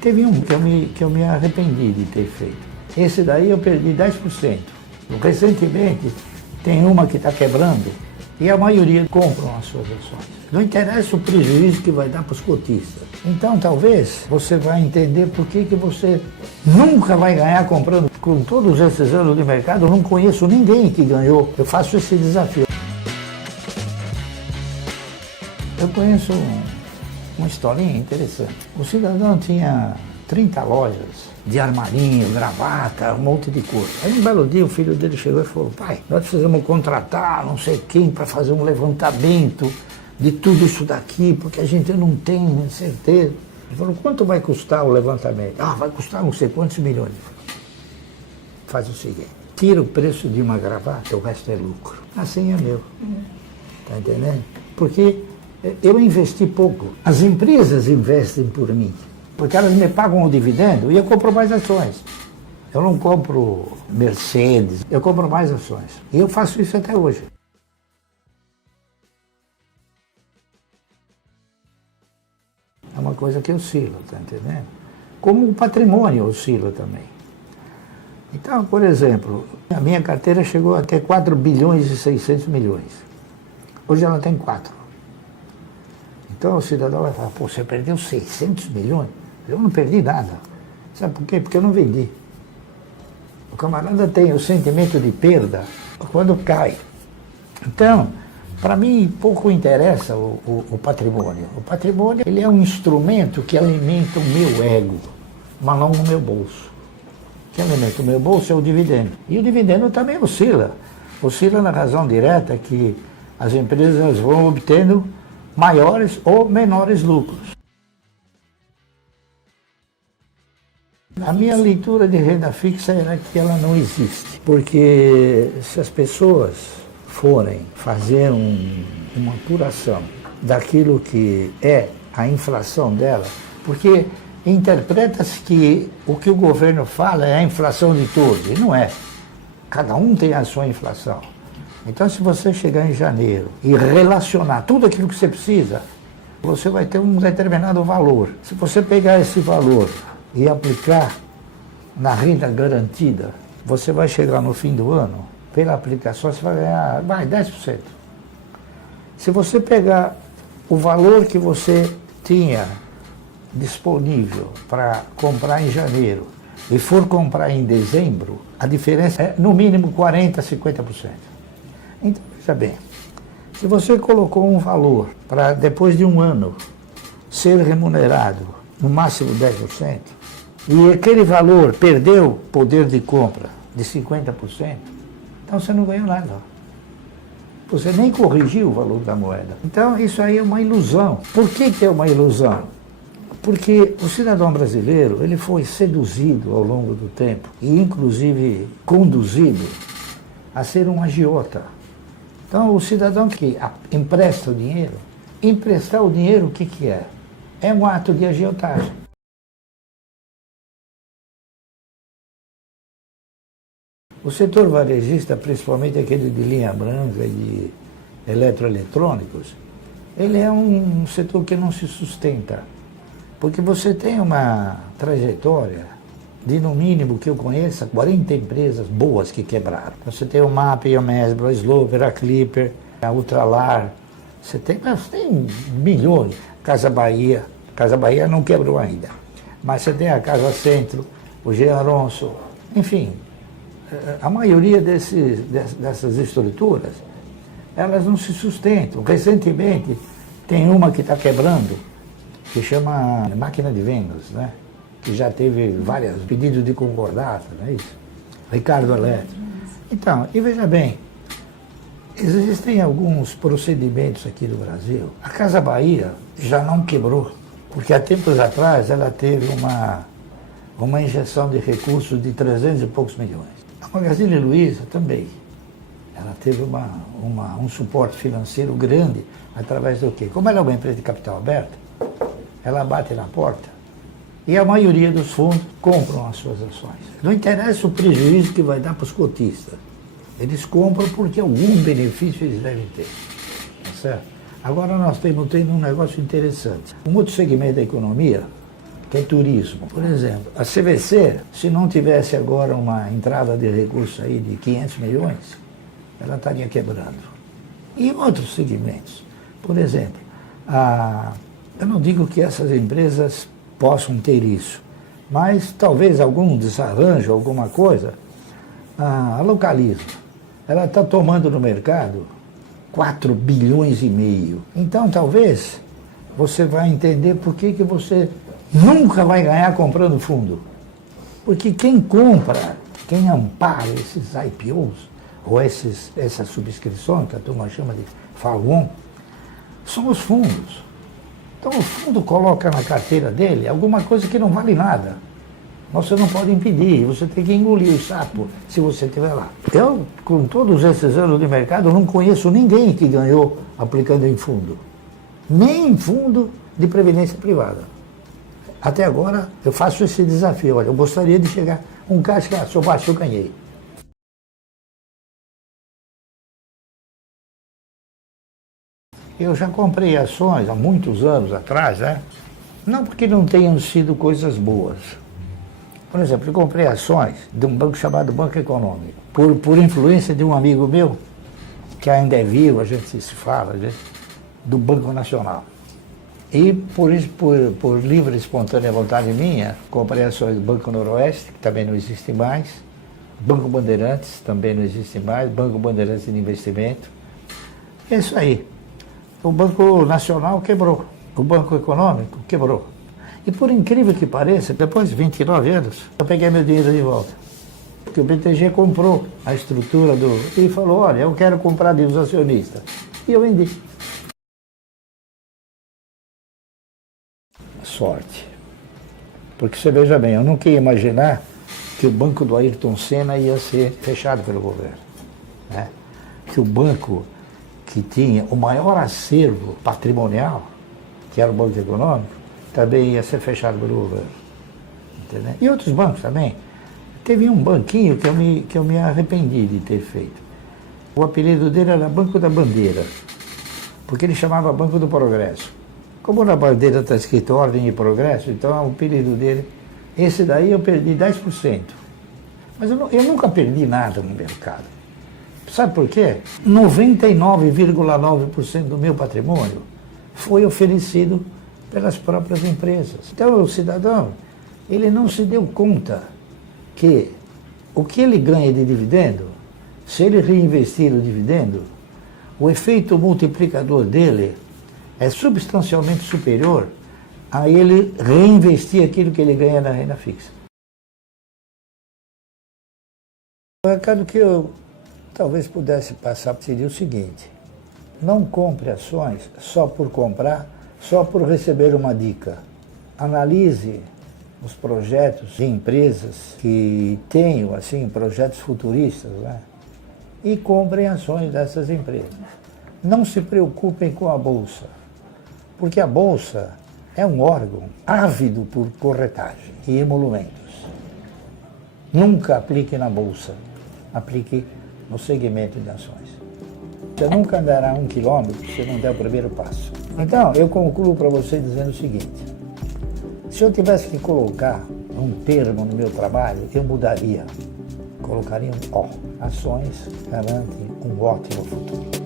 Teve um que eu me arrependi de ter feito. Esse daí eu perdi 10%. Recentemente tem uma que está quebrando e a maioria compram as suas ações. Não interessa o prejuízo que vai dar para os cotistas. Então talvez você vai entender por que você nunca vai ganhar comprando. Com todos esses anos de mercado, eu não conheço ninguém que ganhou. Eu faço esse desafio. Eu conheço uma historinha interessante. O cidadão tinha 30 lojas de armarinho, gravata, um monte de coisa. Aí um belo dia o filho dele chegou e falou: pai, nós precisamos contratar não sei quem para fazer um levantamento de tudo isso daqui, porque a gente não tem certeza. Ele falou: quanto vai custar o levantamento? Ah, vai custar não sei quantos milhões. Faz o seguinte, tira o preço de uma gravata, o resto é lucro. Assim é meu. Tá entendendo? Porque eu investi pouco. As empresas investem por mim. Porque elas me pagam o dividendo e eu compro mais ações. Eu não compro Mercedes, eu compro mais ações. E eu faço isso até hoje. É uma coisa que oscila, tá entendendo? Como o patrimônio oscila também. Então, por exemplo, a minha carteira chegou a ter 4 bilhões e 600 milhões. Hoje ela tem 4. Então o cidadão vai falar: pô, você perdeu 600 milhões? Eu não perdi nada. Sabe por quê? Porque eu não vendi. O camarada tem o sentimento de perda quando cai. Então, para mim, pouco interessa o patrimônio. O patrimônio, ele é um instrumento que alimenta o meu ego, mas não o meu bolso. O que alimenta o meu bolso é o dividendo. E o dividendo também oscila. Oscila na razão direta que as empresas vão obtendo maiores ou menores lucros. A minha leitura de renda fixa era que ela não existe, porque se as pessoas forem fazer uma apuração daquilo que é a inflação dela, porque interpreta-se que o que o governo fala é a inflação de todos, e não é. Cada um tem a sua inflação. Então, se você chegar em janeiro e relacionar tudo aquilo que você precisa, você vai ter um determinado valor. Se você pegar esse valor e aplicar na renda garantida, você vai chegar no fim do ano, pela aplicação, você vai ganhar 10%. Se você pegar o valor que você tinha disponível para comprar em janeiro e for comprar em dezembro, a diferença é no mínimo 40%, 50%. Então, veja bem, se você colocou um valor para depois de um ano ser remunerado no máximo 10%, e aquele valor perdeu poder de compra de 50%, então você não ganhou nada. Você nem corrigiu o valor da moeda. Então isso aí é uma ilusão. Por que é uma ilusão? Porque o cidadão brasileiro, ele foi seduzido ao longo do tempo e inclusive conduzido a ser um agiota. Então o cidadão que empresta o dinheiro, emprestar o dinheiro o que é? É um ato de agiotagem. O setor varejista, principalmente aquele de linha branca e de eletroeletrônicos, ele é um setor que não se sustenta. Porque você tem uma trajetória de, no mínimo, que eu conheça, 40 empresas boas que quebraram. Você tem o MAP, a Mesbla, a Sloper, a Clipper, a Ultralar. Você tem milhões. Casa Bahia não quebrou ainda. Mas você tem a Casa Centro, o G. Aronso, enfim. A maioria dessas estruturas, elas não se sustentam. Recentemente, tem uma que está quebrando, que chama Máquina de Vendas, né? Que já teve vários pedidos de concordata, não é isso? Ricardo Eletro. Então, e veja bem, existem alguns procedimentos aqui no Brasil. A Casa Bahia já não quebrou, porque há tempos atrás ela teve uma injeção de recursos de 300 e poucos milhões. A Magazine Luiza também. Ela teve um suporte financeiro grande através do quê? Como ela é uma empresa de capital aberto, ela bate na porta e a maioria dos fundos compram as suas ações. Não interessa o prejuízo que vai dar para os cotistas. Eles compram porque algum benefício eles devem ter. Tá certo? Agora nós temos um negócio interessante. Um outro segmento da economia tem turismo. Por exemplo, a CVC, se não tivesse agora uma entrada de recursos aí de 500 milhões, ela estaria quebrando. E outros segmentos. Por exemplo, eu não digo que essas empresas possam ter isso, mas talvez algum desarranjo, alguma coisa, a Localiza, ela está tomando no mercado 4 bilhões e meio. Então, talvez, você vai entender por que você nunca vai ganhar comprando fundo. Porque quem compra, quem ampara esses IPOs, ou essas subscrições, que a turma chama de follow-on, são os fundos. Então o fundo coloca na carteira dele alguma coisa que não vale nada. Você não pode impedir, você tem que engolir o sapo se você estiver lá. Eu, com todos esses anos de mercado, não conheço ninguém que ganhou aplicando em fundo. Nem em fundo de previdência privada. Até agora, eu faço esse desafio. Olha, eu gostaria de chegar um cara que, se eu baixo, eu ganhei. Eu já comprei ações há muitos anos atrás, né? Não porque não tenham sido coisas boas. Por exemplo, eu comprei ações de um banco chamado Banco Econômico, por influência de um amigo meu, que ainda é vivo, a gente se fala, do Banco Nacional. E por isso, por livre e espontânea vontade minha, comprei ações do Banco Noroeste, que também não existe mais, Banco Bandeirantes, também não existe mais, Banco Bandeirantes de Investimento. É isso aí. O Banco Nacional quebrou, o Banco Econômico quebrou. E por incrível que pareça, depois de 29 anos, eu peguei meu dinheiro de volta. Porque o BTG comprou a estrutura e falou, olha, eu quero comprar dos acionistas. E eu vendi. Sorte. Porque você veja bem, eu nunca ia imaginar que o banco do Ayrton Senna ia ser fechado pelo governo. Né? Que o banco que tinha o maior acervo patrimonial, que era o Banco Econômico, também ia ser fechado pelo governo. Entendeu? E outros bancos também. Teve um banquinho que eu me arrependi de ter feito. O apelido dele era Banco da Bandeira, porque ele chamava Banco do Progresso. Como na bandeira está escrito Ordem e Progresso, então o apelido dele, esse daí eu perdi 10%. Mas eu nunca perdi nada no mercado. Sabe por quê? 99,9% do meu patrimônio foi oferecido pelas próprias empresas. Então o cidadão, ele não se deu conta que o que ele ganha de dividendo, se ele reinvestir o dividendo, o efeito multiplicador dele é substancialmente superior a ele reinvestir aquilo que ele ganha na renda fixa. O recado que eu talvez pudesse passar seria o seguinte: não compre ações só por comprar, só por receber uma dica. Analise os projetos de empresas que tenham, assim, projetos futuristas, né? E comprem ações dessas empresas. Não se preocupem com a Bolsa, porque a Bolsa é um órgão ávido por corretagem e emolumentos. Nunca aplique na Bolsa, aplique no segmento de ações. Você nunca andará 1 quilômetro se não der o primeiro passo. Então, eu concluo para você dizendo o seguinte: se eu tivesse que colocar um termo no meu trabalho, eu mudaria. Colocaria um O. Ações garantem um ótimo futuro.